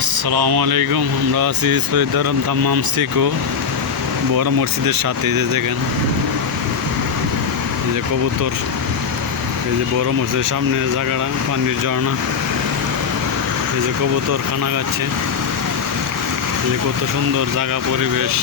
আসসালামু আলাইকুম। আমরা আছি সৈয়দারাম দাম্মাম সিকো বড় মসজিদের সাথে। এই যে দেখেন, এই যে কবুতর, এই যে বড় মসজিদের সামনে জায়গাটা, পানির ঝর্ণা, এই যে কবুতর খানা খাচ্ছে। এই যে কত সুন্দর জায়গা, পরিবেশ।